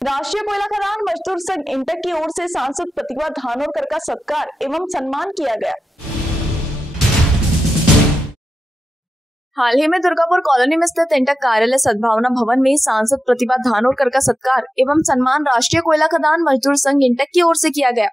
राष्ट्रीय कोयला खदान मजदूर संघ इंटक की ओर से सांसद प्रतिभा धानोरकर का सत्कार एवं सम्मान किया गया। हाल ही में दुर्गापुर कॉलोनी में स्थित इंटक कार्यालय सद्भावना भवन में सांसद प्रतिभा धानोरकर का सत्कार एवं सम्मान राष्ट्रीय कोयला खदान मजदूर संघ इंटक की ओर से किया गया।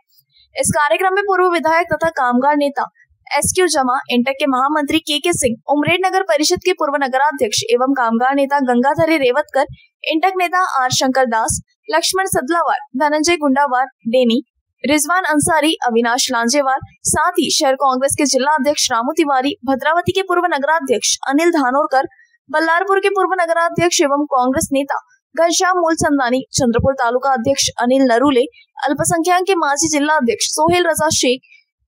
इस कार्यक्रम में पूर्व विधायक तथा कामगार नेता SQ जमा, इंटक के महामंत्री के सिंह, उमरेड नगर परिषद के पूर्व नगराध्यक्ष एवं कामगार नेता गंगाधरी रेवतकर, इंटक नेता R शंकर दास, लक्ष्मण सदलावार, धनंजय गुंडावार, डेनी, रिजवान अंसारी, अविनाश लांजेवार, साथ ही शहर कांग्रेस के जिला अध्यक्ष रामू तिवारी, भद्रावती के पूर्व नगराध्यक्ष अनिल धानोरकर, बल्लारपुर के पूर्व नगराध्यक्ष एवं कांग्रेस नेता घनश्याम मूलचंदानी, चंद्रपुर तालुका अध्यक्ष अनिल नरूले, अल्पसंख्यक के माजी जिला अध्यक्ष सोहेल रजा शेख,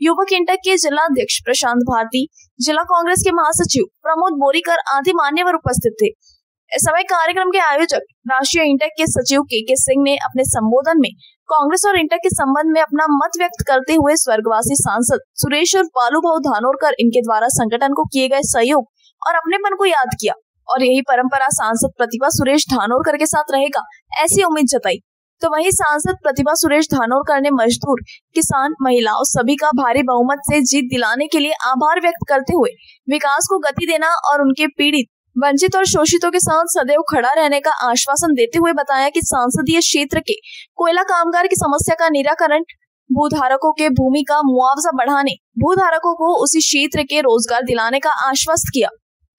युवक इंटक के जिला अध्यक्ष प्रशांत भारती, जिला कांग्रेस के महासचिव प्रमोद बोरीकर आदि मान्यवर उपस्थित थे। इस समय कार्यक्रम के आयोजक राष्ट्रीय इंटक के सचिव के सिंह ने अपने संबोधन में कांग्रेस और इंटक के संबंध में अपना मत व्यक्त करते हुए स्वर्गवासी सांसद सुरेश और बालूभाऊ धानोरकर इनके द्वारा संगठन को किए गए सहयोग और अपनेपन को याद किया और यही परंपरा सांसद प्रतिभा सुरेश धानोरकर के साथ रहेगा, ऐसी उम्मीद जताई। तो वहीं सांसद प्रतिभा सुरेश धानोरकर ने मजदूर, किसान, महिलाओं सभी का भारी बहुमत से जीत दिलाने के लिए आभार व्यक्त करते हुए विकास को गति देना और उनके पीड़ित, वंचित और शोषितों के साथ सदैव खड़ा रहने का आश्वासन देते हुए बताया कि संसदीय क्षेत्र के कोयला कामगार की समस्या का निराकरण, भूधारकों के भूमि का मुआवजा बढ़ाने, भूधारकों को उसी क्षेत्र के रोजगार दिलाने का आश्वस्त किया।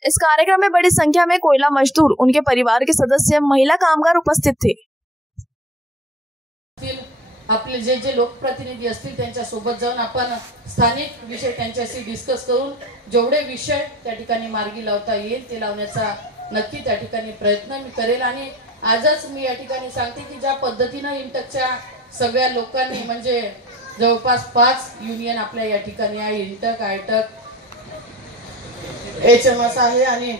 इस कार्यक्रम में बड़ी संख्या में कोयला मजदूर, उनके परिवार के सदस्य, महिला कामगार उपस्थित थे। आपले जे लोकप्रतिनिधी असतील त्यांच्या सोबत जाऊन आपण स्थानिक विषय त्यांच्याशी डिस्कस करून जेवढे विषय त्या ठिकाणी मार्गी लावता येईल ते लावण्याचा नक्की त्या ठिकाणी प्रयत्न मी करेल। आणि आजच मी या ठिकाणी सांगते की ज्या पद्धतीने इंटकच्या सगळ्या लोकांनी म्हणजे जवळपास 5 युनियन आपल्या या ठिकाणी आहे, इंटक, आयटक, HMS आहे आणि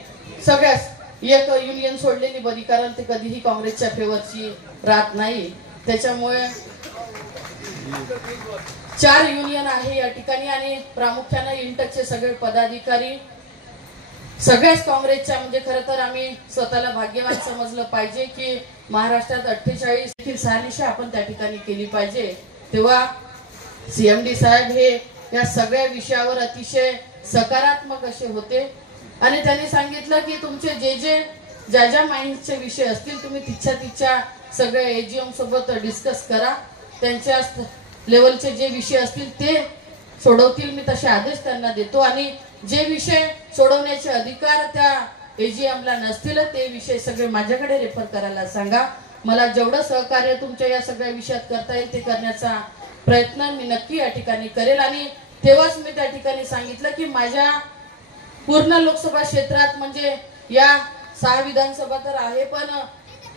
सगळ्याच एक युनियन सोडलेली बरी, कारण ते कधीही काँग्रेसच्या फेवरची राहत नाही। त्याच्यामुळे 4 युनियन आहे या ठिकाणी आणि प्रामुख्याने इंटकचे सगळे पदाधिकारी सगळ्याच काँग्रेसच्या, म्हणजे खरं तर आम्ही स्वतःला भाग्यवान समजलं पाहिजे की महाराष्ट्रात 48 देखील सानिशा आपण त्या ठिकाणी केली पाहिजे। तेव्हा CMD साहेब हे या सगळ्या विषयावर अतिशय सकारात्मक असे होते आणि त्यांनी सांगितलं की तुमचे ज्या माइंडचे विषय असतील तुम्ही तिच्या सगळ्या AGM सोबत डिस्कस करा, त्यांच्या लेवलचे जे विषय असतील ते सोडवतील, मी तसे आदेश त्यांना देतो आणि जे विषय सोडवण्याचे अधिकार त्या AGMला नसतील ते विषय सगळे माझ्याकडे रेफर करायला सांगा। मला जेवढं सहकार्य तुमच्या या सगळ्या विषयात करता येईल ते करण्याचा प्रयत्न मी नक्की या ठिकाणी करेल। आणि तेव्हाच मी त्या ठिकाणी सांगितलं की माझ्या पूर्ण लोकसभा क्षेत्रात म्हणजे या 6 विधानसभा तर आहे, पण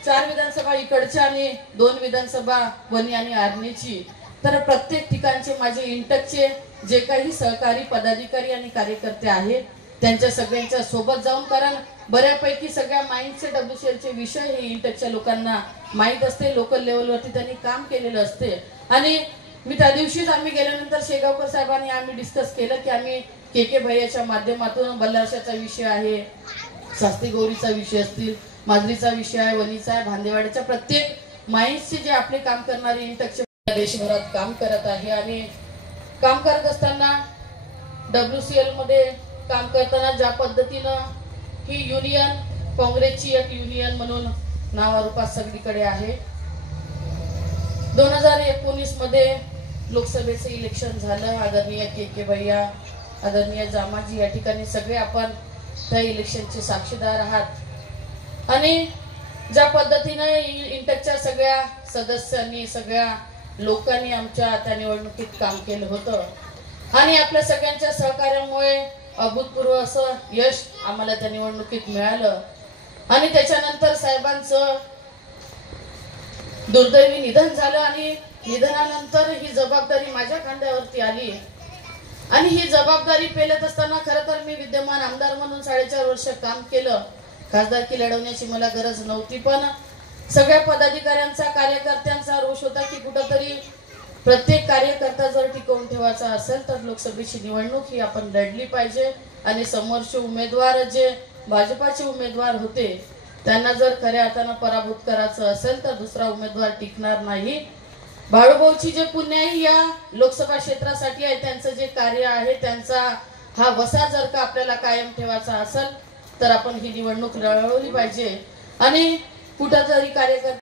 4 विधानसभा इकडच्या आणि 2 विधानसभा वणी आणि आर्णीची, तर प्रत्येक ठिकाणचे माझे इंटकचे जे काही सहकारी पदाधिकारी आणि कार्यकर्ते आहेत त्यांच्या सगळ्यांच्या सोबत जाऊन, कारण बऱ्यापैकी सगळ्या माइंडचे WCLचे विषय हे इंटकच्या लोकांना माहीत असते, लोकल लेवलवरती त्यांनी काम केलेलं असते। आणि मी त्या दिवशीच आम्ही गेल्यानंतर शेगावकर साहेबांनी आम्ही डिस्कस केलं की आम्ही KK भैयाच्या माध्यमातून बल्लारशाचा विषय आहे, शास्त्री गौरीचा विषय असतील, माजरीचा विषय आहे, वणीचा आहे, भांदेवाड्याच्या प्रत्येक माइंडचे जे आपले काम करणारे इंटकचे देशभरात काम करत आहे आणि काम करत असताना WCL मध्ये काम करताना ज्या पद्धतीनं ही युनियन काँग्रेसची एक युनियन म्हणून नावारूपात सगळीकडे आहे। 2019 मध्ये लोकसभेचे इलेक्शन झालं, आदरणीय KK भैया, आदरणीय जामाजी या ठिकाणी सगळे आपण त्या इलेक्शनचे साक्षीदार आहात आणि ज्या पद्धतीने इंटकच्या सगळ्या सदस्यांनी, सगळ्या लोकांनी आमच्या त्या निवडणुकीत काम केलं होतं आणि आपल्या सगळ्यांच्या सहकार्यामुळे अभूतपूर्व असं यश आम्हाला त्या निवडणुकीत मिळालं। आणि त्याच्यानंतर साहेबांचं दुर्दैवी निधन झालं आणि निधनानंतर ही जबाबदारी माझ्या खांद्यावरती आली आणि ही जबाबदारी पेलत असताना खरं तर मी विद्यमान आमदार म्हणून 4.5 वर्ष काम केलं। खासदारकी लढवण्याची मला गरज नव्हती, पण सगळ्या पदाधिकाऱ्यांचा, कार्यकर्त्यांचा रोष होता की कुठेतरी प्रत्येक कार्यकर्ता जर टिकवून ठेवायचा असेल तर लोकसभेची निवडणूक ही आपण लढली पाहिजे आणि समोरचे उमेदवार जे भाजपाचे उमेदवार होते त्यांना जर खऱ्या अर्थानं पराभूत करायचं असेल तर दुसरा उमेदवार टिकणार नाही. बाळूभाऊची जे पुण्याई या लोकसभा क्षेत्रासाठी आहे, त्यांचं जे कार्य आहे, त्यांचा हा वसा जर का आपल्याला कायम ठेवायचा असेल तर आपण ही निवडणूक लढवली पाहिजे. आणि कुठंतरी कार्यकर्ते